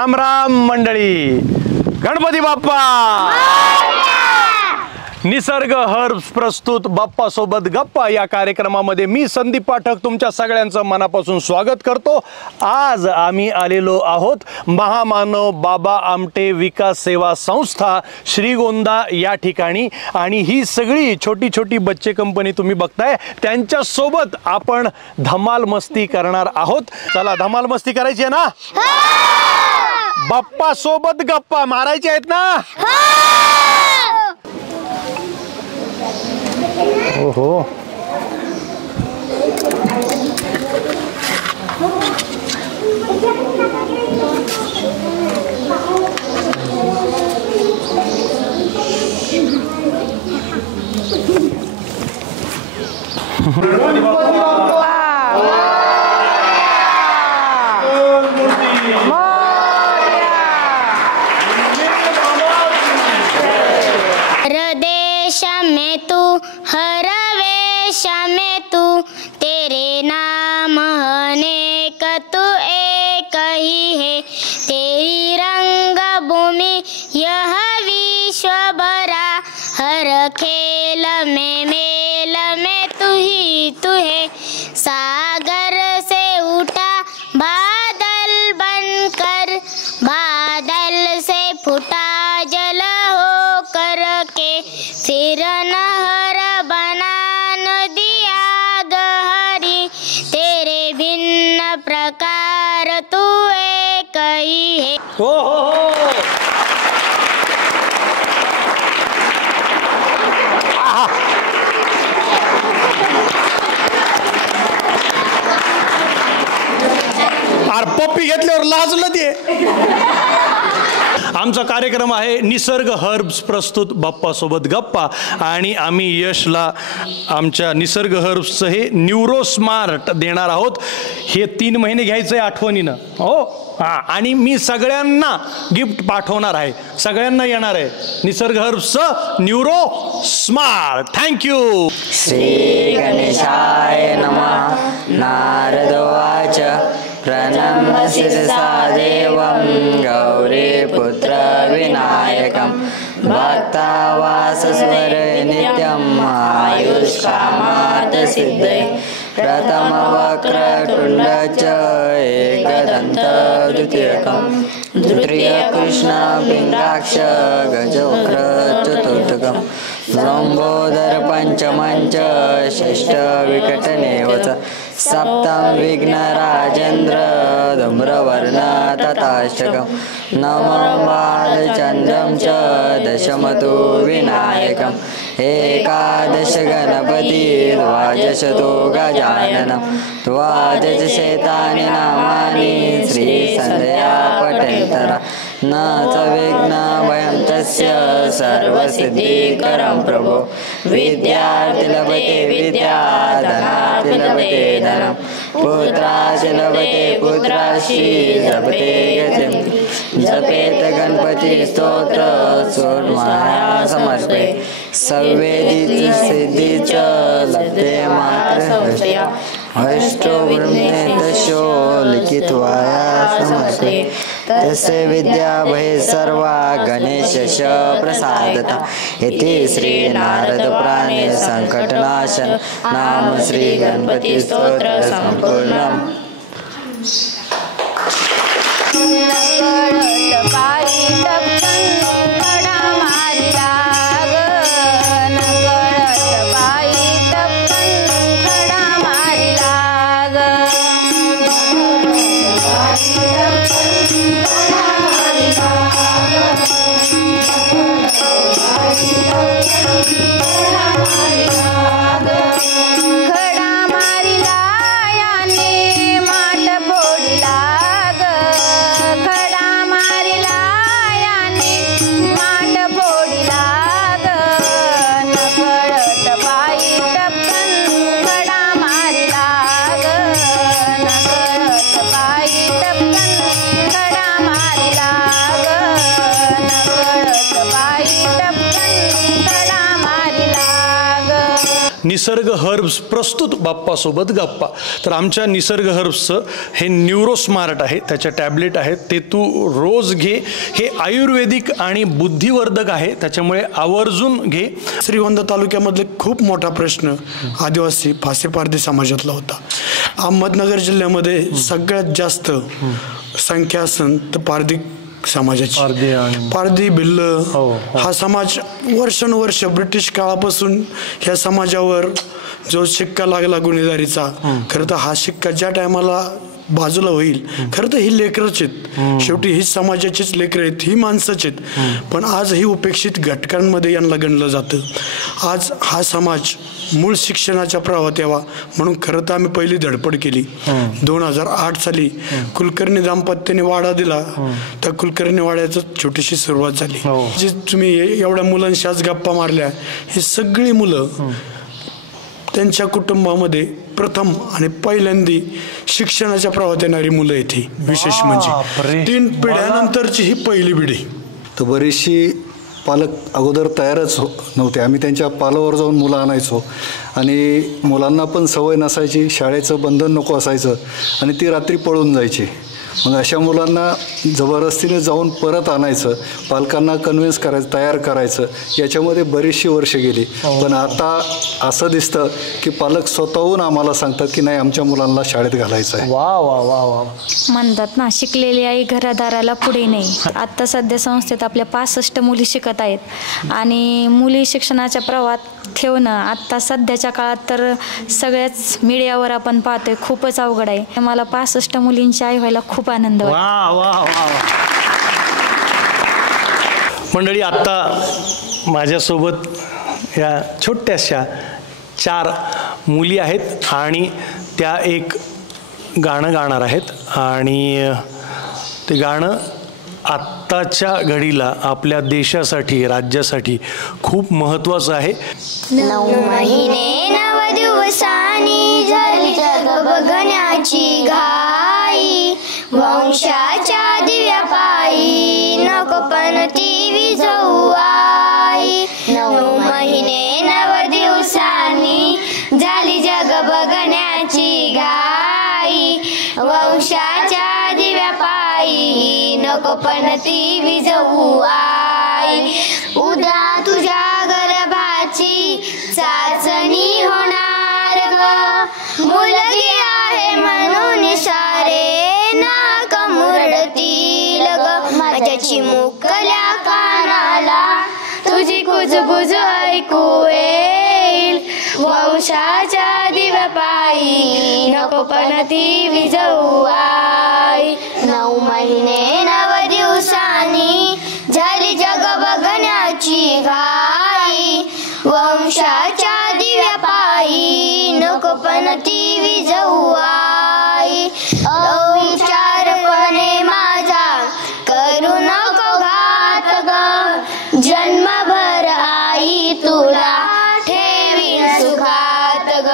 राम राम मंडळी, गणपती बाप्पा. निसर्ग हर्ब्स प्रस्तुत बाप्पा सोबत गप्पा या कार्यक्रमामध्ये मी संदीप पाठक तुमच्या सगळ्यांचं मनापासून स्वागत करतो. आज आम्ही आलेलो आहोत महामानव बाबा आमटे विकास सेवा संस्था श्रीगोंदा या ठिकाणी आणि ही सगळी छोटी छोटी बच्चे कंपनी तुम्ही बघताय त्यांच्या सोबत आपण धमाल मस्ती करणार आहोत. चला धमाल मस्ती करायची आहे ना? बाप्पा सोबत गप्पा मारायचे आहेत ना? ओहो, देश में तू हर वेश में तू तेरे नाम अनेक तू एक ही है तेरी रंग भूमि यह विश्व भरा हर खेल में मेल में तू ही तू है सागर से उठा बादल बनकर बादल से फूटा जल हो करके फिर नहर बना नदिया गहरी तेरे भिन्न प्रकार तू एक ही है. अरे पप्पी घेतल्यावर लाजलं ते. आमचा कार्यक्रम आहे निसर्ग हर्ब्स प्रस्तुत बाप्पा सोबत गप्पा आणि आम्ही यशला आमच्या निसर्ग हर्ब्सचं हे न्यूरो स्मार्ट देणार आहोत. हे 3 महिने घ्यायचं आहे आठवणीनं. हो हां, आणि मी सगळ्यांना गिफ्ट पाठवणार आहे, सगळ्यांना येणार आहे निसर्ग हर्ब्सचं न्यूरो स्मार्ट. थँक्यू. श्री गणेशाय नमः. नारदवाच प्रणम्य शिरसा देवं गौरीपुत्र विनायकं भक्तावासस्वरे नित्यं आयुष्कामात् सिद्धये प्रथम वक्रतुण्ड च एकदन्त द्वितीयकं तृतीय कृष्ण पिङ्गाक्ष गजवक्र चतुर्थकं लम्बोदर पंचमं च षष्ठ विकटनेव च सप्तम विघ्नराजेन्द्र धूम्रवर्ण तथाष्टकं नवम बालचन्द्रं च दशमतु विनायकम् एकादश गणपति द्वादशतो गजाननं द्वादशशैतानि नामानि श्रीसन्ध्या पठेतरा न च विघ्नभयं तस्य सर्वसिद्धिकरं प्रभो विद्यार्थी लभते विद्या धनार्थी लभते धनं पुत्रार्थे लभते पुत्रार्षि जपते गतिं जपेत गणपति स्तोत्र सोन्माया समर्पये सर्वेदिच सिद्धिच लभते मात्र संशया अष्टो ब्रह्मे दशो लिखित्वाया समर्पये तस्य विद्या भये सर्वा गणेशश प्रसादता इति श्री नारद प्राणे संकटनाशन नाम श्री गणपति स्तोत्र संपूर्णम्. खडा मारिला याने निसर्ग हर्ब्स प्रस्तुत बाप्पासोबत गप्पा. तर आमच्या निसर्ग हर्ब्सचं हे न्यूरोस्मार्ट आहे, त्याच्या टॅबलेट आहेत, ते तू रोज घे. हे आयुर्वेदिक आणि बुद्धिवर्धक आहे, त्याच्यामुळे आवर्जून घे. श्रीगोंदा तालुक्यामधले खूप मोठा प्रश्न आदिवासी फासेपारधी समाजातला होता. अहमदनगर जिल्ह्यामध्ये सगळ्यात जास्त संख्या असन तर पारधी समाजाची. पारधी भिल्ल हा समाज वर्षानुवर्ष ब्रिटिश काळापासून ह्या समाजावर जो शिक्का लागला गुन्हेगारीचा, खरं तर हा शिक्का ज्या टायमाला बाजूला होईल, खरं तर ही लेकरच आहेत, शेवटी ही समाजाचीच लेकरं आहेत, ही माणसंच आहेत, पण आज ही उपेक्षित घटकांमध्ये यांना गणलं जातं. आज हा समाज मूळ शिक्षणाच्या प्रवाहात यावा म्हणून खरं तर आम्ही पहिली धडपड केली. 2008 साली कुलकर्णी दाम्पत्याने वाडा दिला, त्या कुलकर्णी वाड्याचं छोटीशी सुरुवात झाली. जी तुम्ही एवढ्या मुलांशी आज गप्पा मारल्या, ही सगळी मुलं त्यांच्या कुटुंबामध्ये प्रथम आणि पहिल्यांदी शिक्षणाच्या प्रवाहात येणारी मुलं आहेत. ही विशेष म्हणजे 3 पिढ्यानंतरची ही पहिली पिढी. तर बरीचशी पालक अगोदर तयारच नव्हते. आम्ही त्यांच्या पालावर जाऊन मुलं आणायचो आणि मुलांना पण सवय नसायची, शाळेचं बंधन नको असायचं आणि ती रात्री पळून जायची. मग अशा मुलांना जबरदस्तीने जाऊन परत आणायचं, पालकांना कन्व्हिन्स करायचं, तयार करायचं, याच्यामध्ये बरीचशी वर्ष गेली. पण आता असं दिसतं की पालक स्वतःहून आम्हाला सांगतात की नाही, आमच्या मुलांना शाळेत घालायचं आहे. वा वा वा वा. म्हणतात ना, शिकलेली आई घरादाराला पुढे नाही. आत्ता सध्या संस्थेत आपल्या 65 मुली शिकत आहेत आणि मुली शिक्षणाच्या प्रवाहात ठेवणं आत्ता सध्याच्या काळात तर सगळ्याच मीडियावर आपण पाहतोय, खूपच अवघड आहे. मला 65 मुलींची आई व्हायला खूप आनंद वाटतो. वा वा वा. मंडळी, आत्ता माझ्यासोबत या छोट्याशा 4 मुली आहेत आणि त्या एक गाणं गाणार आहेत आणि ते गाणं आत्ताच्या घडीला आपल्या देशासाठी, राज्यासाठी खूप महत्त्वाचं आहे. 9 महिने 9 दिवसांनी झाली जग बघण्याची घाई, वंशाच्या दिव्या पायी नको पण ती विझवू आई. 9 महिने 9 दिवसांनी झाली जग बघण्याची घाई, वंशाच्या दिव्या पायी नको पण ती विझवू आई. उद्या तुझ्या गर्भाची चाचणी होणार ग, मुलगी आहे म्हणून सारे नाक मुरडतील ग. माझ्या चिमुकल्या कानाला तुझी कुजबुज ऐकू येईल, वंशाच्या दिव्या पायी नको पण ती विझवू आई. 9 महिने 9 दिवसांनी झाली जग बघण्याची घाई, वंशाच्या दिव्या पायी नको पण ती विझवू आई. अविचारपणे माझा करू नको घात ग, जन्मभर आई तुला ठेवीन सुखात ग.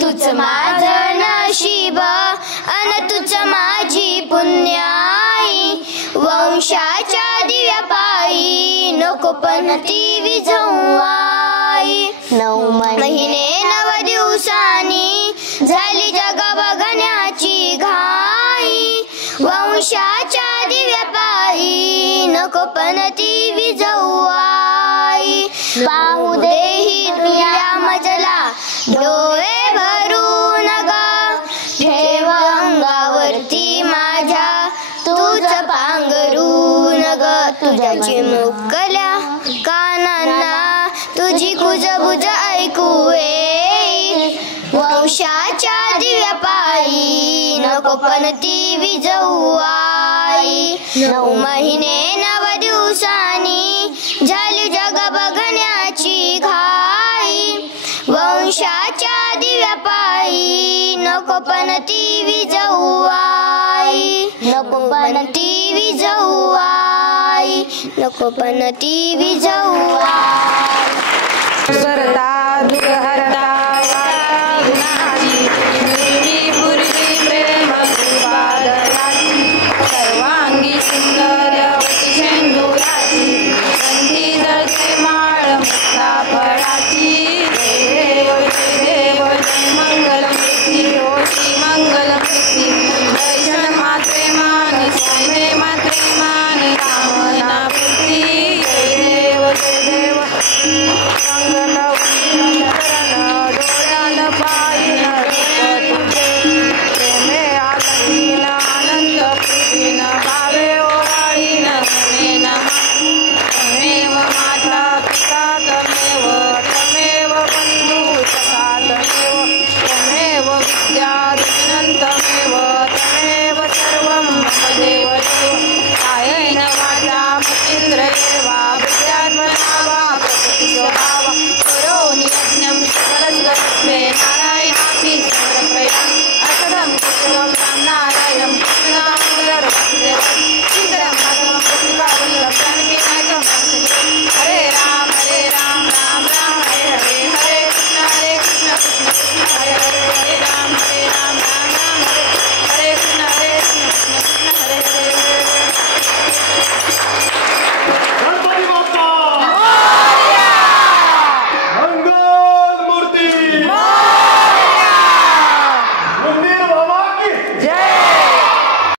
तुझ माझं नशीब अन तुझ माझी पुण्याई, वंशाच्या दिव्या पायी नको पण ती विझवू आई. 9 महिने 9 दिवसांनी झाली जग बघण्याची घाई, वंशाच्या दिव्या पायी नको पण ती विझवू आई. पाहू देही तुझ्या मजला डोळे भरून ग, ठेव अंगावरती माझ्या तुझ पांघरून ग. तुझ्या चिमुकल्या कानांना तुझी कुजबुज ऐकू येईल, वंशाच्या दिव्या पायी नको पण ती विझवू आई. 9 महिने 9 दिवसांनी झाली जग बघण्याची घाई, वंशाच्या दिव्या पायी नको पण ती विझवू आई. नको पण ती विझवू आई, नको पण ती विझवू आई. करता दुःख